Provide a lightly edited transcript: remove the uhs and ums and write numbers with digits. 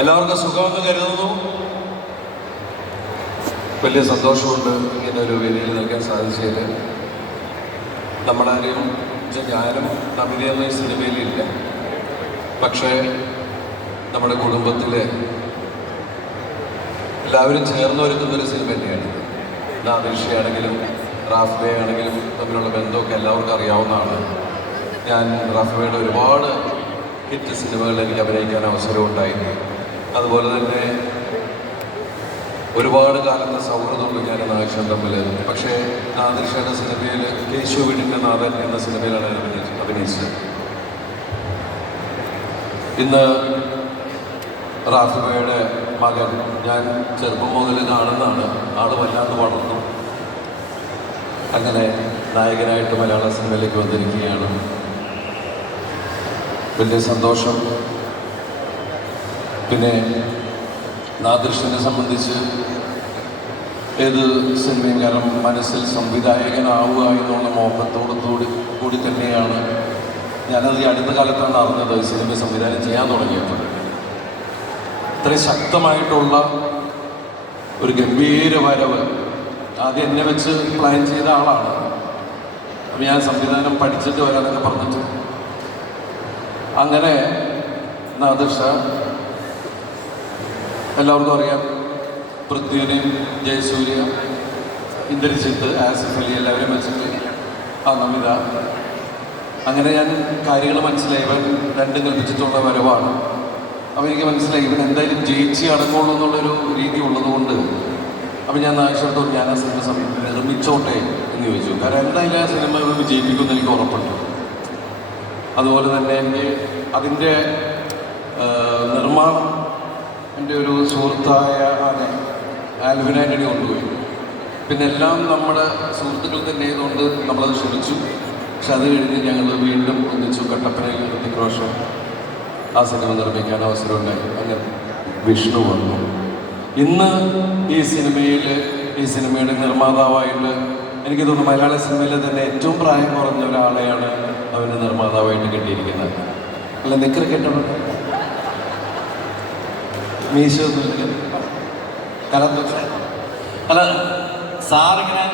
എല്ലാവർക്കും സുഖമെന്ന് കരുതുന്നു. വലിയ സന്തോഷമുണ്ട് ഇങ്ങനെ ഒരു വേദിയിൽ നിൽക്കാൻ സാധിച്ചതിൽ. നമ്മളാരെയും ഞാനും നമിത എന്ന സിനിമയിലില്ല, പക്ഷേ നമ്മുടെ കുടുംബത്തിൽ എല്ലാവരും ചേർന്ന് ഒരുക്കുന്നൊരു സിനിമ തന്നെയാണ്. നാദിർഷയാണെങ്കിലും റാഫ്ബേ ആണെങ്കിലും തമ്മിലുള്ള ബന്ധമൊക്കെ എല്ലാവർക്കും അറിയാവുന്നതാണ്. ഞാൻ റാഫ്ബയുടെ ഒരുപാട് ഹിറ്റ് സിനിമകളിൽ എനിക്ക് അഭിനയിക്കാൻ അവസരമുണ്ടായി. അതുപോലെ തന്നെ ഒരുപാട് കാലത്തെ സൗഹൃദമുണ്ട് ഞാൻ നാദിർഷ തമ്മിൽ. പക്ഷേ നാദിർഷയുടെ സിനിമയിൽ കേശു വീടിൻ്റെ നാഥൻ എന്ന സിനിമയിലാണ് അഭിനയിച്ചത്. ഇന്ന് റാഫിബയുടെ മകൻ ഞാൻ ചെറുപ്പം മുതൽ കാണുന്നതാണ്. ആൾ വല്ലാണ്ട് വളർന്നു. അങ്ങനെ നായകനായിട്ട് മലയാള സിനിമയിലേക്ക് വന്നിരിക്കുകയാണ്. വലിയ സന്തോഷം. പിന്നെ നാദിർഷനെ സംബന്ധിച്ച് ഏത് സിനിമയും കാരണം മനസ്സിൽ സംവിധായകനാവുക എന്നുള്ള മോഹത്തോടു കൂടി തന്നെയാണ് ഞാനത് ഈ അടുത്ത കാലത്താണ് അറിഞ്ഞത് സിനിമ സംവിധാനം ചെയ്യാൻ തുടങ്ങിയപ്പോൾ. ഇത്രയും ശക്തമായിട്ടുള്ള ഒരു ഗംഭീര വരവ് ആദ്യം എന്നെ വെച്ച് പ്ലാൻ ചെയ്ത ആളാണ്. അപ്പം ഞാൻ സംവിധാനം പഠിച്ചിട്ട് വരാനൊക്കെ പറഞ്ഞിട്ട് അങ്ങനെ നാദിർഷ എല്ലാവർക്കും അറിയാം. പൃഥ്വിനെയും ജയസൂര്യ, ഇന്ദ്രജിത്ത്, ആസിഫ് അലി എല്ലാവരും വെച്ചിട്ട് നമിത. അങ്ങനെ ഞാൻ കാര്യങ്ങൾ മനസ്സിലായി. ഇവൻ രണ്ടും കൽപ്പിച്ചിട്ടുള്ള വരവാണ്. അപ്പോൾ എനിക്ക് മനസ്സിലായി ഇവൻ എന്തായാലും ജയിച്ച് അടങ്ങുള്ളൂ എന്നുള്ളൊരു രീതി ഉള്ളതുകൊണ്ട് അപ്പം ഞാൻ നാദിർഷയോട് ഞാൻ ആ സിനിമ നിർമ്മിച്ചോട്ടെ എന്ന് ചോദിച്ചു. കാരണം എന്തായാലും ആ സിനിമ ഇവർ വിജയിപ്പിക്കുമെന്ന് എനിക്ക് ഉറപ്പുണ്ട്. അതുപോലെ തന്നെ എനിക്ക് അതിൻ്റെ നിർമ്മാണം എൻ്റെ ഒരു സുഹൃത്തായ ആൽവിൻ ആൻ്റണി കൊണ്ടുപോയി. പിന്നെ എല്ലാം നമ്മുടെ സുഹൃത്തുക്കൾ തന്നെ ആയതുകൊണ്ട് നമ്മളത് ക്ഷണിച്ചു. പക്ഷെ അത് കഴിഞ്ഞ് ഞങ്ങൾ വീണ്ടും ഒന്നിച്ചു. കട്ടപ്പനയിൽ ഋതിക് റോഷൻ ആ സിനിമ നിർമ്മിക്കാൻ അവസരമുണ്ടായി. അങ്ങനെ വിഷ്ണു വന്നു. ഇന്ന് ഈ സിനിമയുടെ നിർമ്മാതാവായിട്ട് എനിക്ക് തോന്നുന്നു മലയാള സിനിമയിലെ തന്നെ ഏറ്റവും പ്രായം കുറഞ്ഞ ഒരാളെയാണ് അവന് നിർമ്മാതാവായിട്ട് കിട്ടിയിരിക്കുന്നത്. അല്ല നിക്കർ കേട്ടിട്ടുണ്ട്, മീശൊന്നുമില്ല. അല്ല സാറിങ്ങനെ